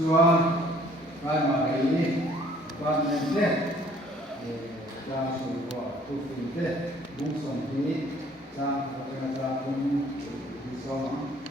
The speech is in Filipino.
Chuan Rai Mari Ban Mente Trang Sui Kwa Tu Fin Te Bung Song Hi Trang Kachana Trang Bung Hi Song